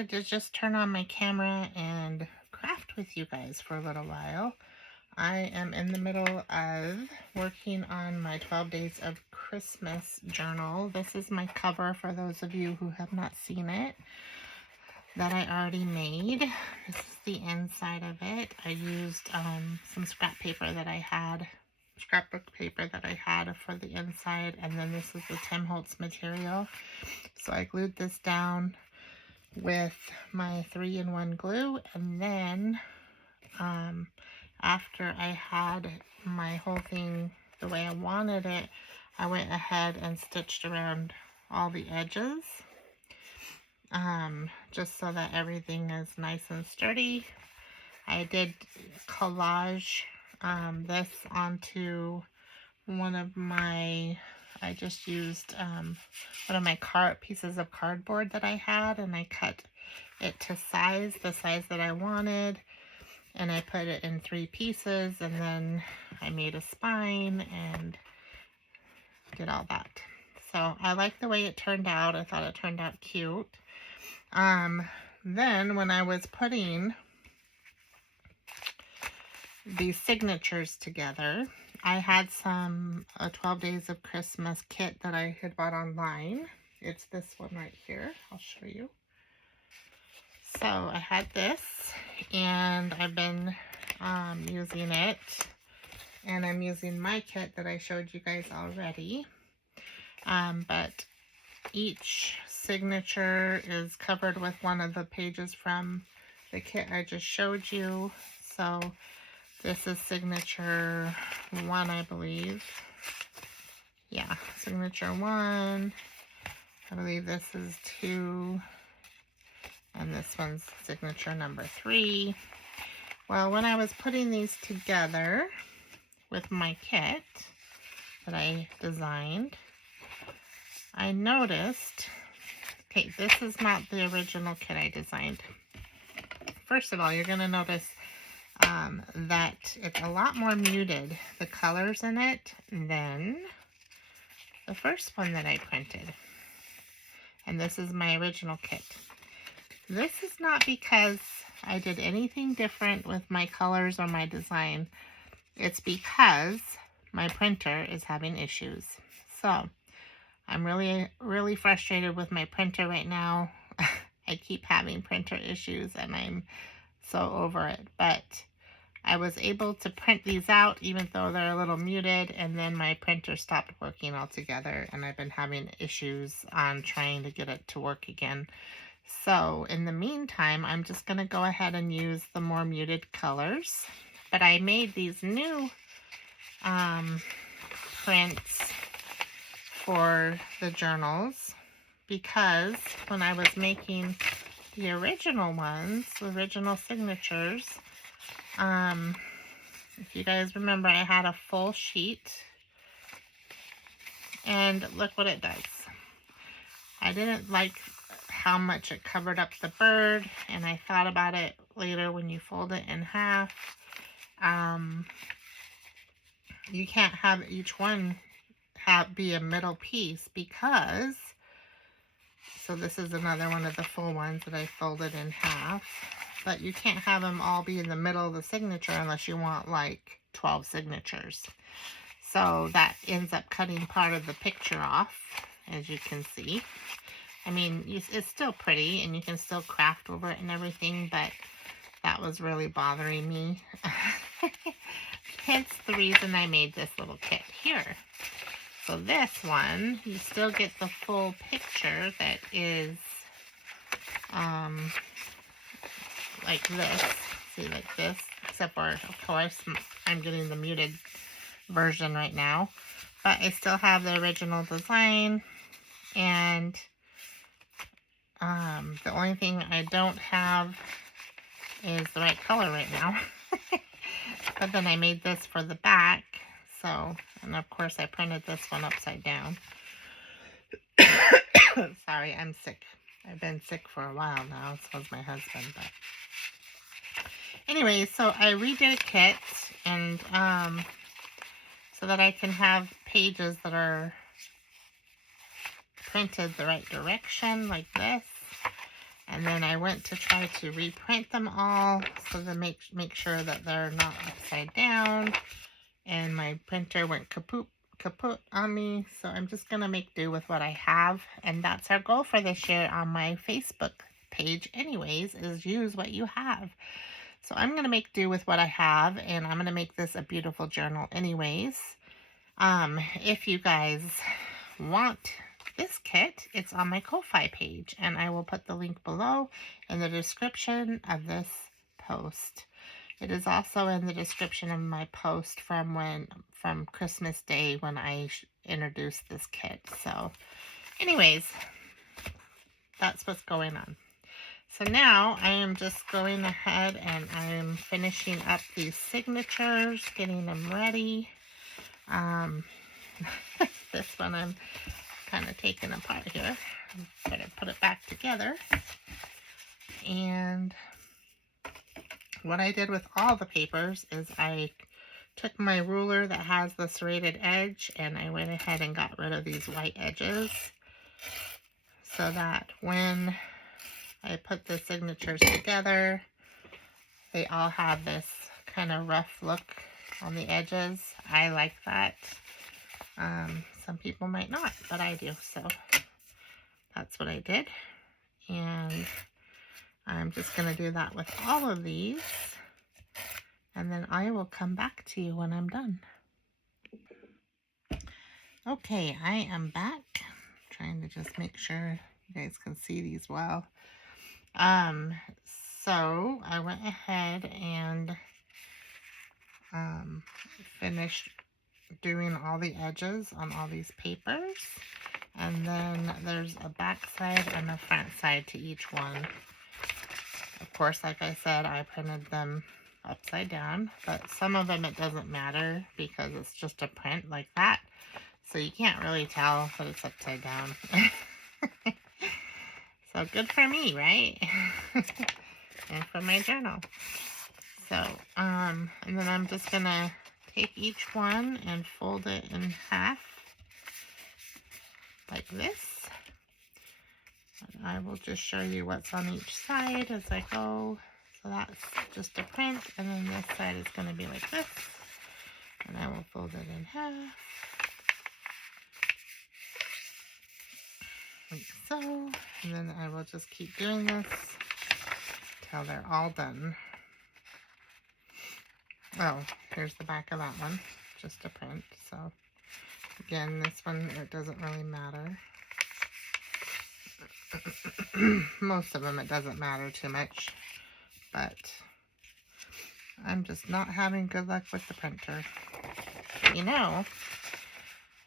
decided to just turn on my camera and craft with you guys for a little while. I am in the middle of working on my 12 Days of Christmas journal. This is my cover for those of you who have not seen it that I already made. This is the inside of it. I used some scrapbook paper that I had for the inside, and then this is the Tim Holtz material. So I glued this down with my 3-in-1 glue, and then after I had my whole thing the way I wanted it, I went ahead and stitched around all the edges, just so that everything is nice and sturdy. I did collage this onto one of my, I just used one of my pieces of cardboard that I had, and I cut it to the size that I wanted, and I put it in 3 pieces, and then I made a spine and did all that. So I like the way it turned out. I thought it turned out cute. Then when I was putting these signatures together, I had a 12 Days of Christmas kit that I had bought online. It's this one right here. I'll show you. So I had this, and I've been using it, and I'm using my kit that I showed you guys already. But each signature is covered with one of the pages from the kit I just showed you. So this is signature 1, I believe. Yeah, signature 1. I believe this is 2. And this one's signature number 3. Well, when I was putting these together with my kit that I designed, I noticed, okay, this is not the original kit I designed. First of all, you're going to notice that it's a lot more muted, the colors in it, than the first one that I printed. And this is my original kit. This is not because I did anything different with my colors or my design. It's because my printer is having issues. So I'm really, really frustrated with my printer right now. I keep having printer issues, and I'm so over it. But I was able to print these out even though they're a little muted, and then my printer stopped working altogether, and I've been having issues on trying to get it to work again. So in the meantime, I'm just going to go ahead and use the more muted colors. But I made these new prints for the journals because when I was making the original ones, the original signatures, if you guys remember, I had a full sheet, and look what it does. I didn't like how much it covered up the bird, and I thought about it later. When you fold it in half, you can't have each one be a middle piece, because, so this is another one of the full ones that I folded in half, but you can't have them all be in the middle of the signature unless you want like 12 signatures. So that ends up cutting part of the picture off, as you can see. I mean, it's still pretty, and you can still craft over it and everything, but that was really bothering me. Hence the reason I made this little kit here. So this one, you still get the full picture that is like this. See, like this. Except for, of course, I'm getting the muted version right now. But I still have the original design, and the only thing I don't have is the right color right now. But then I made this for the back. So, and of course I printed this one upside down. Sorry, I'm sick. I've been sick for a while now. So is my husband. But anyway, so I redid a kit, and so that I can have pages that are printed the right direction, like this. And then I went to try to reprint them all so to make sure that they're not upside down. And my printer went kaput on me. So I'm just going to make do with what I have. And that's our goal for this year on my Facebook page anyways, is use what you have. So I'm going to make do with what I have, and I'm going to make this a beautiful journal anyways. If you guys want this kit, it's on my Ko-Fi page, and I will put the link below in the description of this post. It is also in the description of my post from Christmas Day when I introduced this kit. So anyways, that's what's going on. So now I am just going ahead and I am finishing up these signatures, getting them ready. This one I'm kind of taking apart here. Better put it back together. And what I did with all the papers is I took my ruler that has the serrated edge and I went ahead and got rid of these white edges so that when I put the signatures together, they all have this kind of rough look on the edges. I like that. Some people might not, but I do. So that's what I did. And I'm just going to do that with all of these. And then I will come back to you when I'm done. Okay, I am back. Trying to just make sure you guys can see these well. So I went ahead and finished doing all the edges on all these papers, and then there's a back side and a front side to each one. Of course, like I said, I printed them upside down, but some of them it doesn't matter because it's just a print like that, so you can't really tell that it's upside down. So good for me, right? And for my journal. So, and then I'm just gonna take each one and fold it in half like this. And I will just show you what's on each side as I go. So that's just a print, and then this side is gonna be like this. And I will fold it in half. Like so, and then I will just keep doing this till they're all done. Oh, here's the back of that one, just a print. So again, this one, it doesn't really matter. Most of them, it doesn't matter too much, but I'm just not having good luck with the printer. You know,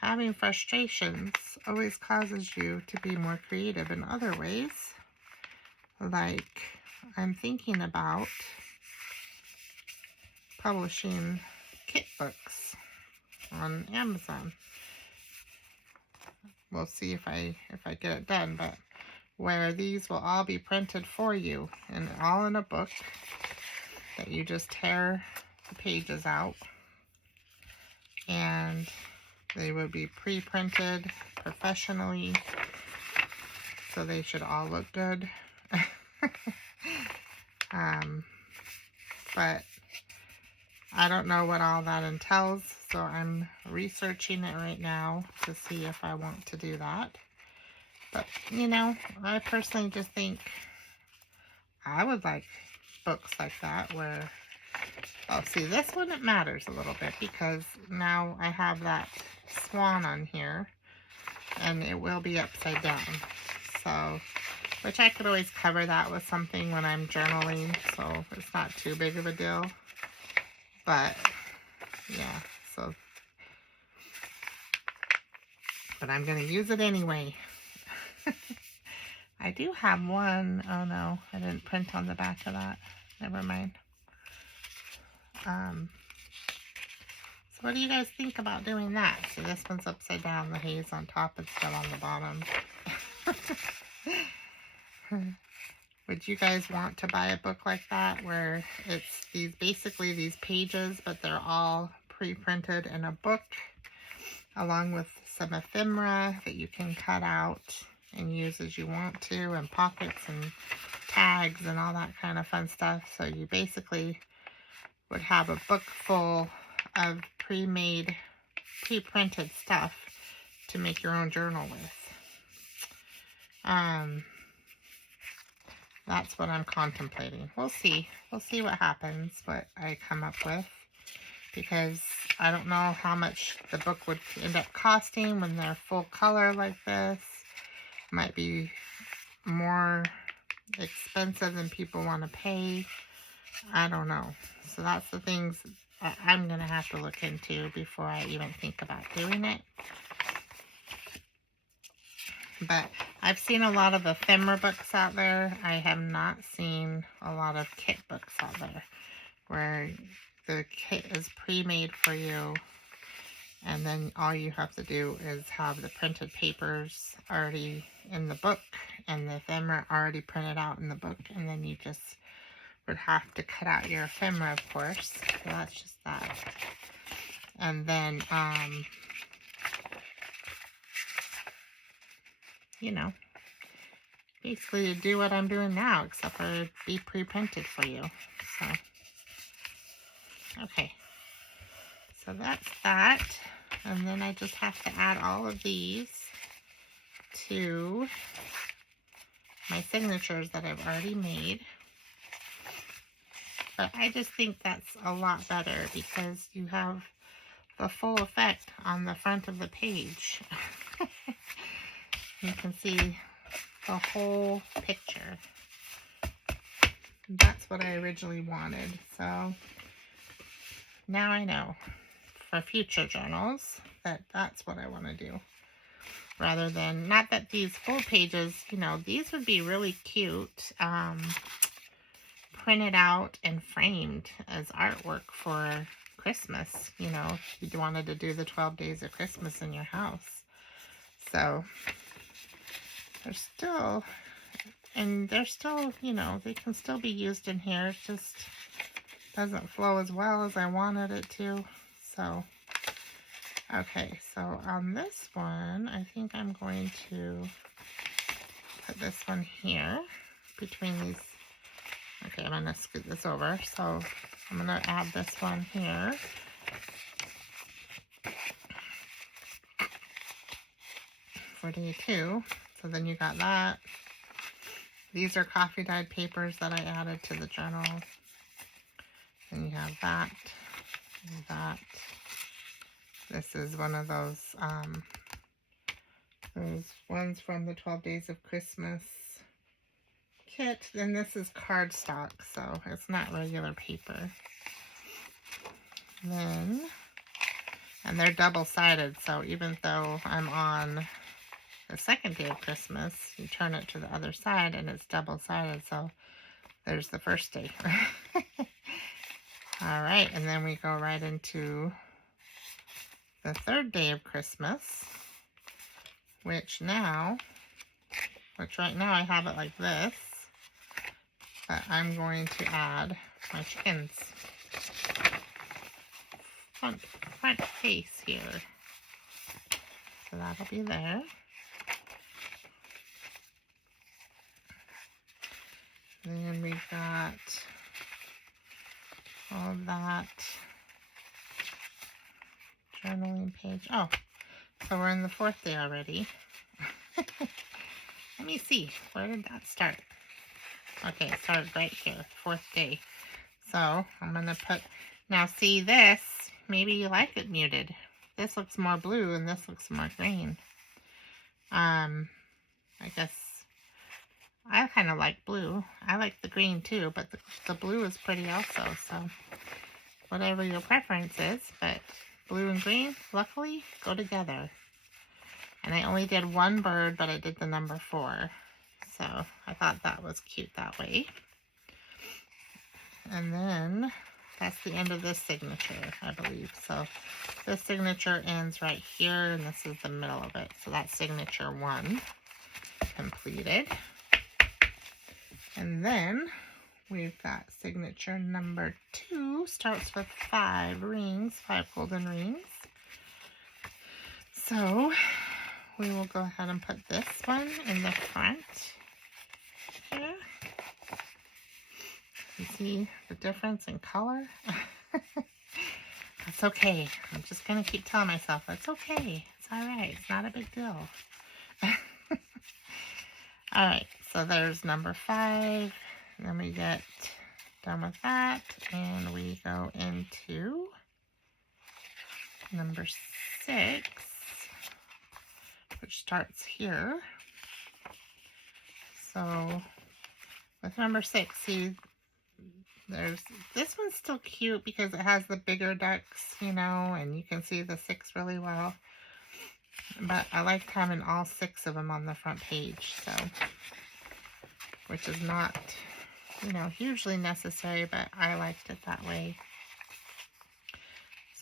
having frustrations always causes you to be more creative in other ways. Like, I'm thinking about publishing kit books on Amazon. We'll see if I get it done, but where these will all be printed for you and all in a book that you just tear the pages out, and they will be pre-printed professionally, so they should all look good. But I don't know what all that entails, so I'm researching it right now to see if I want to do that. But, you know, I personally just think I would like books like that where, oh, see, this one, it matters a little bit because now I have that swan on here and it will be upside down. So, which I could always cover that with something when I'm journaling, so it's not too big of a deal. But, yeah, so, but I'm going to use it anyway. I do have one. Oh no, I didn't print on the back of that. Never mind. So what do you guys think about doing that? So this one's upside down, the haze on top, it's still on the bottom. Would you guys want to buy a book like that where it's basically these pages, but they're all pre-printed in a book along with some ephemera that you can cut out and use as you want to, and pockets and tags and all that kind of fun stuff. So you basically would have a book full of pre-made, pre-printed stuff to make your own journal with. That's what I'm contemplating. We'll see. We'll see what happens, what I come up with, because I don't know how much the book would end up costing when they're full color like this. Might be more expensive than people want to pay. I don't know. So that's the things I'm going to have to look into before I even think about doing it. But I've seen a lot of ephemera books out there. I have not seen a lot of kit books out there where the kit is pre-made for you, and then all you have to do is have the printed papers already in the book and the ephemera already printed out in the book, and then you just would have to cut out your ephemera, of course. So that's just that. And then, you know, basically to do what I'm doing now, except for it be pre-printed for you. So, okay. So that's that. And then I just have to add all of these to my signatures that I've already made. But I just think that's a lot better because you have the full effect on the front of the page. You can see the whole picture. That's what I originally wanted. So now I know for future journals that that's what I want to do. Rather than, not that these full pages, you know, these would be really cute, printed out and framed as artwork for Christmas, you know, if you wanted to do the 12 days of Christmas in your house. So they're still, and they're still, you know, they can still be used in here. It just doesn't flow as well as I wanted it to. So, okay, so on this one, I think I'm going to put this one here between these. Okay, I'm going to scoot this over. So I'm going to add this one here. For day 2. So then you got that. These are coffee dyed papers that I added to the journal. And you have that and that. This is one of those ones from the 12 Days of Christmas kit. Then this is cardstock, so it's not regular paper. Then, and they're double-sided, so even though I'm on the second day of Christmas, you turn it to the other side and it's double-sided, so there's the first day. All right, and then we go right into the third day of Christmas, which right now I have it like this, but I'm going to add my chickens. Front face here. So that'll be there. Then we've got all that journaling page. Oh, so we're in the 4th day already. Let me see. Where did that start? Okay, it started right here, 4th day. So I'm going to put, now see this, maybe you like it muted. This looks more blue and this looks more green. I guess I kind of like blue. I like the green too, but the blue is pretty also. So whatever your preference is, but blue and green, luckily, go together. And I only did one bird, but I did the number 4. So I thought that was cute that way. And then that's the end of this signature, I believe. So this signature ends right here, and this is the middle of it. So that's signature 1 completed. And then we've got signature number 2, starts with 5 rings, 5 golden rings. So we will go ahead and put this one in the front here. You see the difference in color? That's okay. I'm just going to keep telling myself, that's okay. It's all right. It's not a big deal. All right, so there's number 5. And then we get done with that, and we go into number 6, which starts here. So with number 6, see, there's this one's still cute because it has the bigger ducks, you know, and you can see the 6 really well. But I liked having all 6 of them on the front page, so, which is not, you know, hugely necessary, but I liked it that way.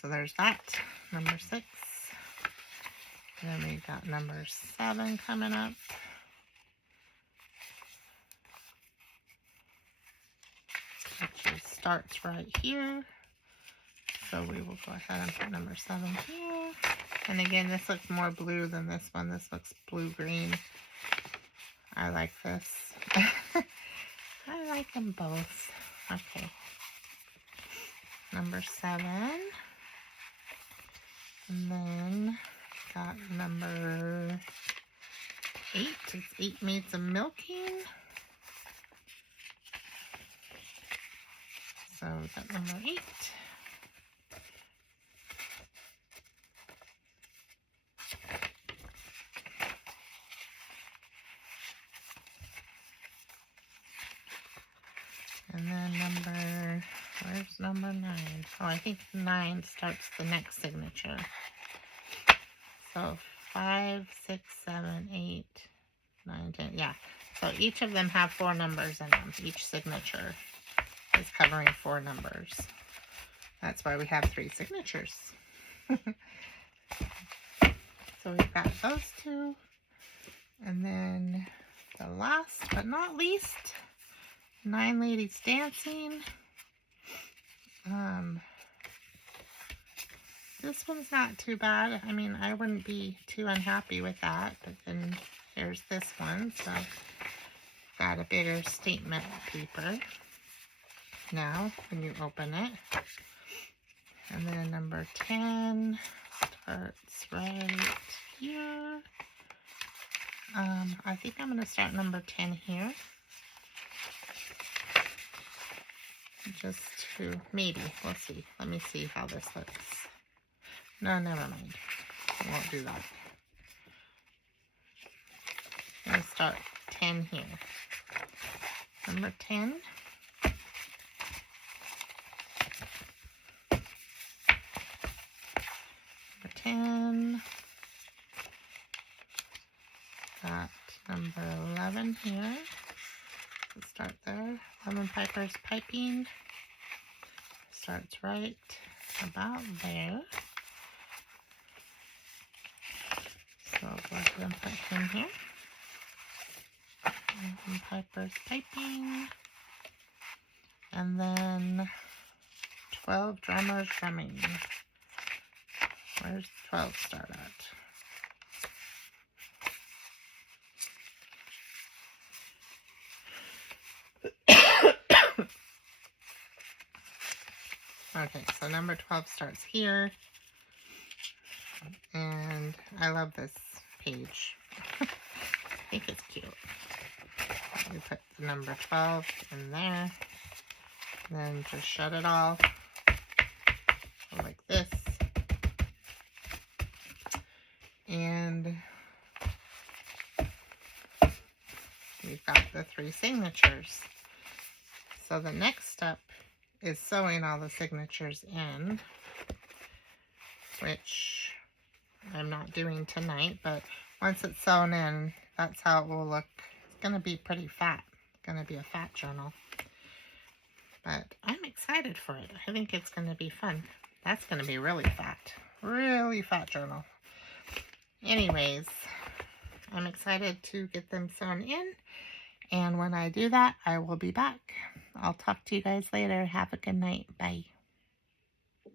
So there's that, number 6. And then we got number 7 coming up. Which starts right here. So we will go ahead and put number 7 here. And again, this looks more blue than this one. This looks blue-green. I like this. I like them both. Okay. Number 7. And then got number 8. It's 8 Maids of Milking. So we got number 8. And then where's number 9? Oh, I think 9 starts the next signature. So 5, 6, 7, 8, 9, 10. Yeah. So each of them have 4 numbers in them. Each signature is covering 4 numbers. That's why we have 3 signatures. So we've got those 2. And then the last but not least, 9 Ladies Dancing. This one's not too bad. I mean, I wouldn't be too unhappy with that. But then here's this one. So got a bigger statement paper now when you open it. And then number 10 starts right here. I think I'm going to start number 10 here. Just to, maybe, we'll see. Let me see how this looks. No, never mind. I won't do that. I'm going to start 10 here. Number 10. Number 10. Got number 11 here. Let's start there. Lemon Piper's Piping. Starts right about there. So I'll go ahead and put him here. Lemon Piper's Piping. And then 12 Drummers Drumming. Where's 12 start at? Okay, so number 12 starts here. And I love this page. I think it's cute. We put the number 12 in there. And then just shut it off. Like this. And we've got the 3 signatures. So the next step is sewing all the signatures in, which I'm not doing tonight, but once it's sewn in, that's how it will look. It's going to be pretty fat. It's going to be a fat journal. But I'm excited for it. I think it's going to be fun. That's going to be really fat journal. Anyways, I'm excited to get them sewn in. And when I do that, I will be back. I'll talk to you guys later. Have a good night. Bye.